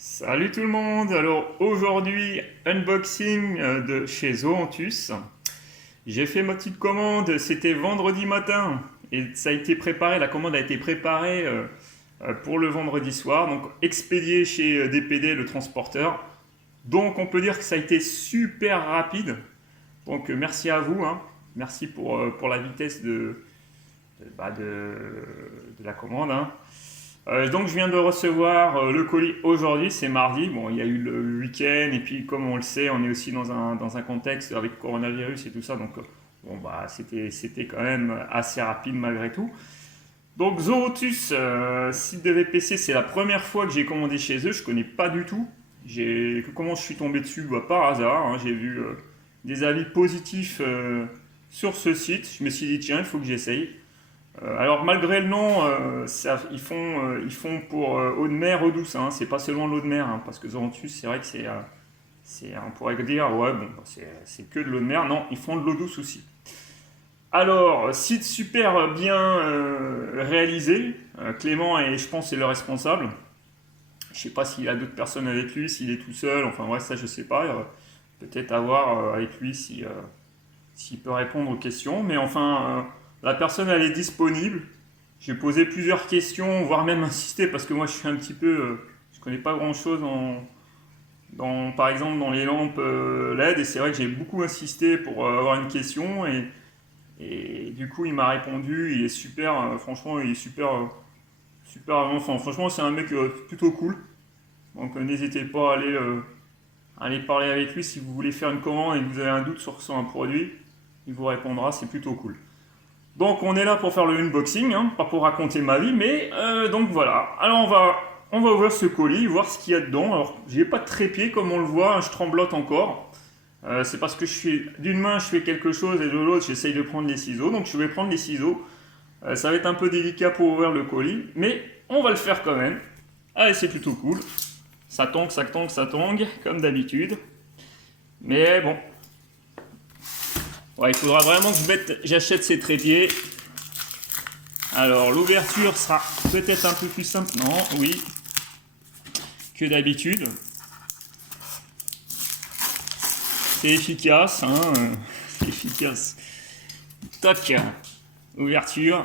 Salut tout le monde! Alors aujourd'hui, unboxing de chez Zoanthus. J'ai fait ma petite commande, c'était vendredi matin et ça a été préparé, la commande a été préparée pour le vendredi soir, donc expédié chez DPD, le transporteur. Donc on peut dire que ça a été super rapide. Donc merci à vous, hein. Merci pour la vitesse de la commande, hein. Donc je viens de recevoir le colis aujourd'hui, c'est mardi. Bon, il y a eu le week-end et puis comme on le sait, on est aussi dans un contexte avec coronavirus et tout ça. Donc bon, bah, c'était quand même assez rapide malgré tout. Donc Zoanthus, site de VPC, c'est la première fois que j'ai commandé chez eux. Je connais pas du tout. Comment je suis tombé dessus? Bah, par hasard, hein. J'ai vu des avis positifs sur ce site. Je me suis dit, tiens, il faut que j'essaye. Alors malgré le nom, ils font pour eau de mer, eau douce, hein, c'est pas seulement l'eau de mer, hein, parce que Zoanthus, c'est vrai que on pourrait dire, ouais, bon, bah, c'est que de l'eau de mer. Non, ils font de l'eau douce aussi. Alors, site super bien réalisé. Clément, et je pense, c'est le responsable. Je sais pas s'il a d'autres personnes avec lui, s'il est tout seul, enfin, ouais, ça, je sais pas. Peut-être à voir avec lui s'il peut répondre aux questions. Mais enfin, la personne, elle est disponible. J'ai posé plusieurs questions, voire même insisté, parce que moi, je suis un petit peu... je connais pas grand-chose par exemple, dans les lampes LED, et c'est vrai que j'ai beaucoup insisté pour avoir une question, et du coup, il m'a répondu. Il est super, franchement, il est super enfin, franchement, c'est un mec plutôt cool. Donc, n'hésitez pas à aller parler avec lui si vous voulez faire une commande et que vous avez un doute sur un produit. Il vous répondra, c'est plutôt cool. Donc on est là pour faire le unboxing, hein, pas pour raconter ma vie, mais donc voilà. Alors on va ouvrir ce colis, voir ce qu'il y a dedans. Alors j'ai pas de trépied comme on le voit, hein, je tremblote encore. C'est parce que d'une main je fais quelque chose et de l'autre j'essaye de prendre les ciseaux. Donc je vais prendre les ciseaux. Ça va être un peu délicat pour ouvrir le colis, mais on va le faire quand même. Allez, c'est plutôt cool. Ça tangue, ça tangue, ça tangue, comme d'habitude. Mais bon, ouais, il faudra vraiment que j'achète ces trépieds. Alors, l'ouverture sera peut-être un peu plus simple, non, oui, que d'habitude. C'est efficace, hein, c'est efficace. Toc, ouverture.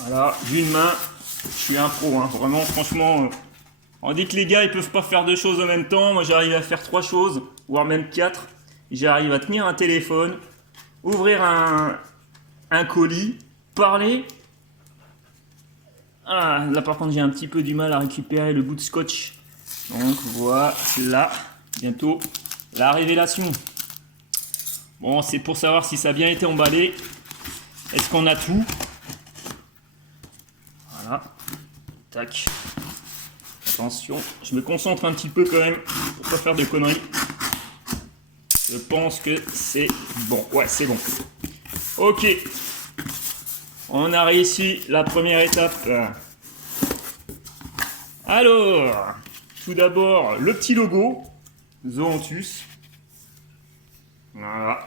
Voilà, d'une main, je suis un pro, hein, vraiment, franchement. On dit que les gars, ils peuvent pas faire deux choses en même temps. Moi, j'arrive à faire trois choses, voire même quatre. J'arrive à tenir un téléphone, ouvrir un colis, parler. Ah, là, par contre, j'ai un petit peu du mal à récupérer le bout de scotch. Donc, voilà, bientôt la révélation. Bon, c'est pour savoir si ça a bien été emballé. Est-ce qu'on a tout? Voilà. Tac. Attention, je me concentre un petit peu quand même pour pas faire de conneries. Je pense que c'est bon. Ouais, c'est bon. Ok. On a réussi la première étape. Alors, tout d'abord, le petit logo. Zoanthus. Voilà.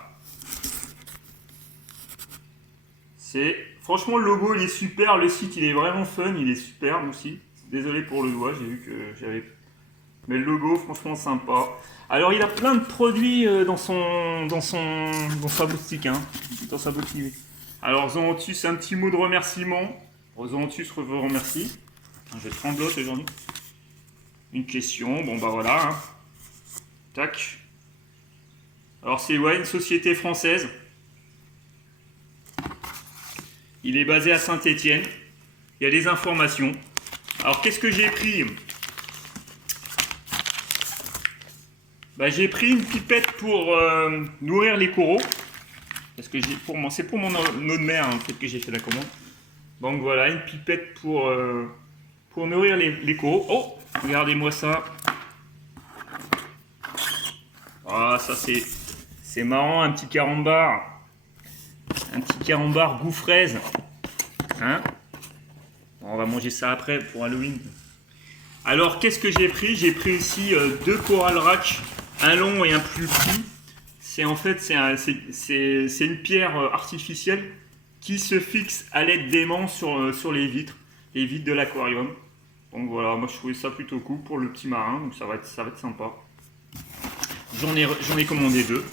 Franchement, le logo, il est super. Le site, il est vraiment fun. Il est superbe aussi. Désolé pour le doigt, j'ai vu que j'avais... Mais le logo, franchement, sympa. Alors, il a plein de produits dans sa boutique, hein, dans sa boutique. Alors, Zoanthus, un petit mot de remerciement. Zoanthus vous remercie. Je tremblote aujourd'hui. Une question, bon bah voilà. Hein. Tac. Alors, c'est ouais, une société française. Il est basé à Saint-Étienne. Il y a des informations. Alors, qu'est-ce que j'ai pris? Bah, j'ai pris une pipette pour nourrir les coraux. Parce que c'est pour mon eau de mer en fait, que j'ai fait la commande. Donc voilà, une pipette pour nourrir les coraux. Oh, regardez-moi ça. Ah, ça c'est marrant, un petit carambar. Un petit carambar goût fraise. Hein? On va manger ça après pour Halloween. Alors, qu'est-ce que j'ai pris? J'ai pris ici deux coral rack, un long et un plus petit. C'est en fait c'est une pierre artificielle qui se fixe à l'aide d'aimants sur les vitres de l'aquarium. Donc voilà, moi je trouvais ça plutôt cool pour le petit marin, donc ça va être sympa. J'en ai commandé 2.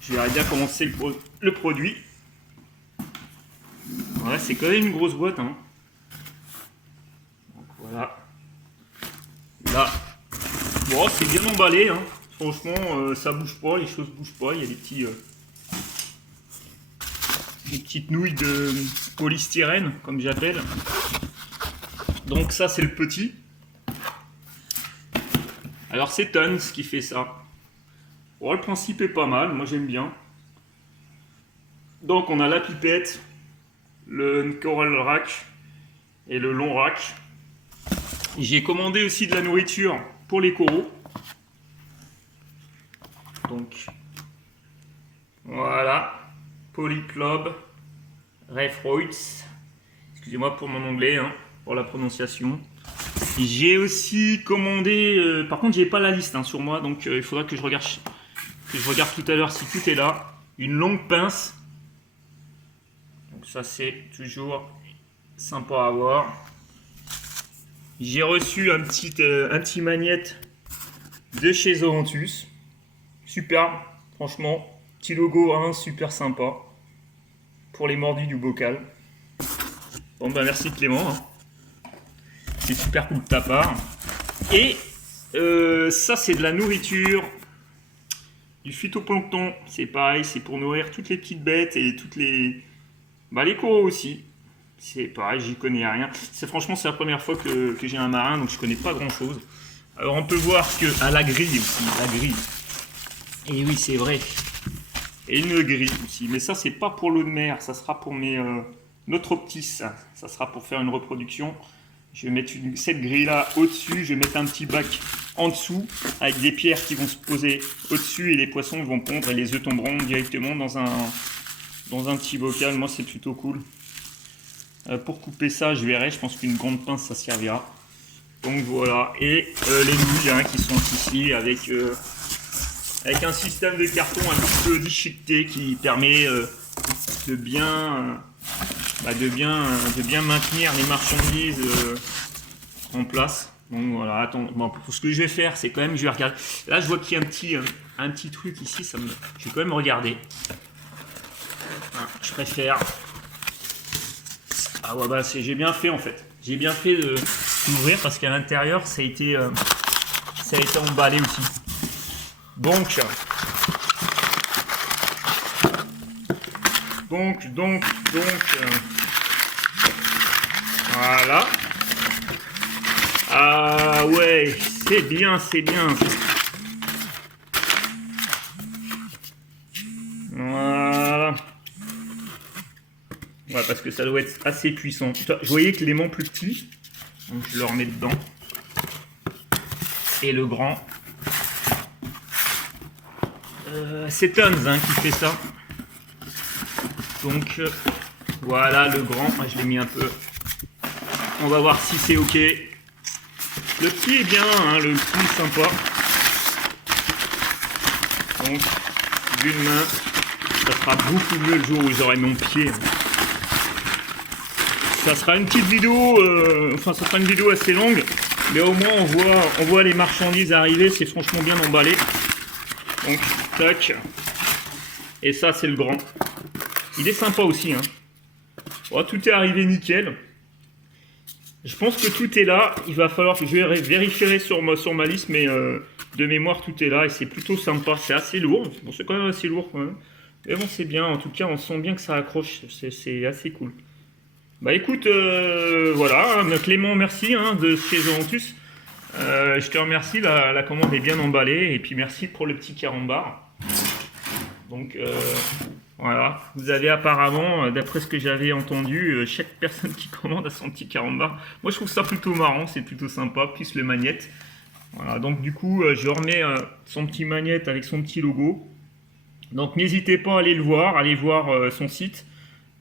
Je verrai bien comment c'est le produit. Voilà, c'est quand même une grosse boîte, hein. Donc voilà. Là, bon, c'est bien emballé, hein. Franchement, ça bouge pas, les choses bougent pas. Il y a des petites nouilles de polystyrène, comme j'appelle. Donc ça, c'est le petit. Alors c'est Tons qui fait ça. Bon, le principe est pas mal, moi j'aime bien. Donc on a la pipette, le coral rack et le long rack. J'ai commandé aussi de la nourriture pour les coraux. Donc voilà, Polyclob, Refroids. Excusez-moi pour mon anglais, hein, pour la prononciation. J'ai aussi commandé, par contre j'ai pas la liste, hein, sur moi, donc il faudra que je regarde tout à l'heure si tout est là. Une longue pince. Donc ça c'est toujours sympa à avoir. J'ai reçu un petit magnète de chez Zoanthus. Super, franchement. Petit logo, hein, super sympa. Pour les mordus du bocal. Bon bah merci Clément. Hein. C'est super cool de ta part. Et ça c'est de la nourriture. Du phytoplancton. C'est pareil, c'est pour nourrir toutes les petites bêtes et toutes les... Bah les coraux aussi. C'est pareil, j'y connais rien. Franchement, c'est la première fois que j'ai un marin, donc je connais pas grand chose. Alors on peut voir que à la grille aussi, la grille. Et oui, c'est vrai. Et une grille aussi. Mais ça, c'est pas pour l'eau de mer, ça sera pour mes Notroptis. Ça sera pour faire une reproduction. Je vais mettre cette grille là au-dessus, je vais mettre un petit bac en dessous avec des pierres qui vont se poser au-dessus et les poissons vont pondre et les œufs tomberont directement dans un petit bocal. Moi, c'est plutôt cool. Pour couper ça, je verrai. Je pense qu'une grande pince, ça servira. Donc voilà. Et les nouilles, hein, qui sont ici avec un système de carton un petit peu déchiqueté qui permet de bien maintenir les marchandises en place. Donc voilà. Attends. Bon, pour ce que je vais faire, c'est quand même, je vais regarder. Là, je vois qu'il y a un petit truc ici. Je vais quand même regarder. Hein, je préfère. Ah ouais, bah j'ai bien fait en fait. J'ai bien fait d'ouvrir parce qu'à l'intérieur ça a été emballé aussi. Donc voilà. Ah ouais, c'est bien. Voilà. Ouais, parce que ça doit être assez puissant. Je voyais que l'aimant plus petit, donc je le remets dedans. Et le grand. C'est Tons, hein, qui fait ça. Donc voilà le grand. Je l'ai mis un peu. On va voir si c'est ok. Le petit est bien, hein, le petit est sympa. Donc d'une main, ça sera beaucoup mieux le jour où j'aurai mon pied. Ça sera une petite vidéo, ça sera une vidéo assez longue, mais au moins on voit les marchandises arriver, c'est franchement bien emballé. Donc, tac. Et ça, c'est le grand. Il est sympa aussi, hein. Bon, tout est arrivé nickel. Je pense que tout est là. Il va falloir que je vérifierai sur ma liste, mais de mémoire, tout est là et c'est plutôt sympa. C'est assez lourd. Bon, c'est quand même assez lourd, quand même. Mais bon, c'est bien. En tout cas, on sent bien que ça accroche. C'est assez cool. Bah écoute, voilà, Clément, merci, hein, de chez Zoanthus. Je te remercie, la commande est bien emballée, et puis merci pour le petit carambar. Donc voilà, vous avez apparemment, d'après ce que j'avais entendu, chaque personne qui commande a son petit carambar. Moi je trouve ça plutôt marrant, c'est plutôt sympa, plus le magnète. Voilà, donc du coup, je remets son petit magnète avec son petit logo. Donc n'hésitez pas à aller le voir, allez voir son site.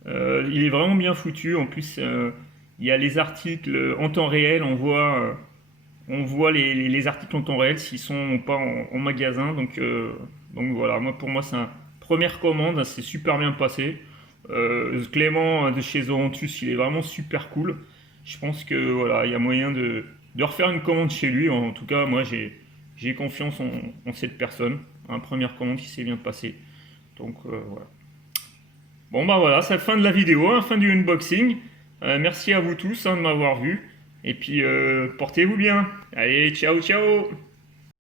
Il est vraiment bien foutu. En plus, il y a les articles en temps réel. On voit les articles en temps réel s'ils sont pas en magasin. Donc voilà. Pour moi, c'est une première commande. C'est super bien passé. Clément de chez Zoanthus, il est vraiment super cool. Je pense que voilà, il y a moyen de refaire une commande chez lui. En tout cas, moi j'ai confiance en cette personne. Un première commande qui s'est bien passée. Donc voilà. Bon bah voilà, c'est la fin de la vidéo, hein, fin du unboxing. Merci à vous tous hein, de m'avoir vu. Et puis portez-vous bien. Allez, ciao ciao.